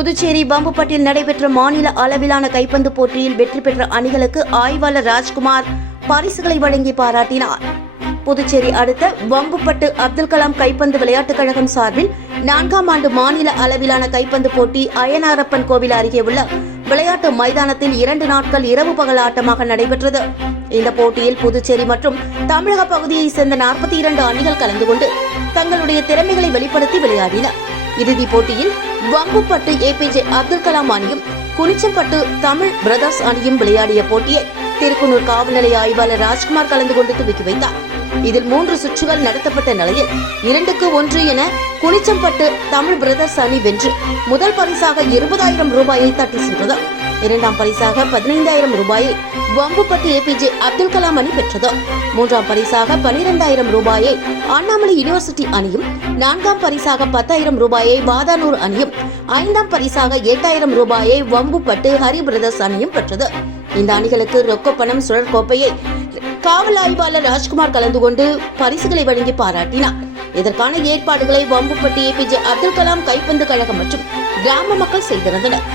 புதுச்சேரி வம்புப்பட்டில் நடைபெற்ற மாநில அளவிலான கைப்பந்து போட்டியில் வெற்றி பெற்ற அணிகளுக்கு ஆய்வாளர் ராஜ்குமார் பரிசுகளை வழங்கி பாராட்டினார். புதுச்சேரி அடுத்த வம்புப்பட்டு அப்துல் கலாம் கைப்பந்து விளையாட்டுக் கழகம் சார்பில் 4ஆம் ஆண்டு மாநில அளவிலான கைப்பந்து போட்டி அய்யனாரப்பன் கோவில் அருகே உள்ள விளையாட்டு மைதானத்தில் 2 நாட்கள் இரவு பகல் ஆட்டமாக நடைபெற்றது. இந்த போட்டியில் புதுச்சேரி மற்றும் தமிழக பகுதியைச் சேர்ந்த 42 அணிகள் கலந்து கொண்டு தங்களுடைய திறமைகளை வெளிப்படுத்தி விளையாடின. இறுதிப் போட்டியில் வம்புப்பட்டு ஏபிஜே அப்துல் கலாம் அணியும் குனிச்சம்பட்டு தமிழ் பிரதர்ஸ் அணியும் விளையாடிய போட்டியை திருக்குனூர் காவல் நிலைய ஆய்வாளர் ராஜ்குமார் கலந்து கொண்டு துவக்கி வைத்தார். இதில் 3 சுற்றுகள் நடத்தப்பட்ட நிலையில் 2-1 என குனிச்சம்பட்டு தமிழ் பிரதர்ஸ் அணி வென்று முதல் பரிசாக 20,000 ரூபாயை தட்டி சென்றது. 2ஆம் பரிசாக 15,000 ரூபாயை வம்புப்பட்டு ஏபிஜே அப்துல் கலாம் அணி பெற்றது. 3ஆம் பரிசாக 12,000 ரூபாயை அண்ணாமலை யூனிவர்சிட்டி அணியும், 4ஆம் பரிசாக 10,000 ரூபாயை வாதானூர் அணியும், 5ஆம் பரிசாக 8,000 ரூபாயை வம்புப்பட்டு ஹரி பிரதர்ஸ் அணியும் பெற்றது. இந்த அணிகளுக்கு ரொக்க பணம் சுழற்கோப்பையை காவல் ஆய்வாளர் ராஜ்குமார் கலந்து கொண்டு பரிசுகளை வழங்கி பாராட்டினார். இதற்கான ஏற்பாடுகளை வம்புப்பட்டு ஏபிஜே அப்துல் கலாம் கைப்பந்து கழகம் மற்றும் கிராம மக்கள் செய்திருந்தனர்.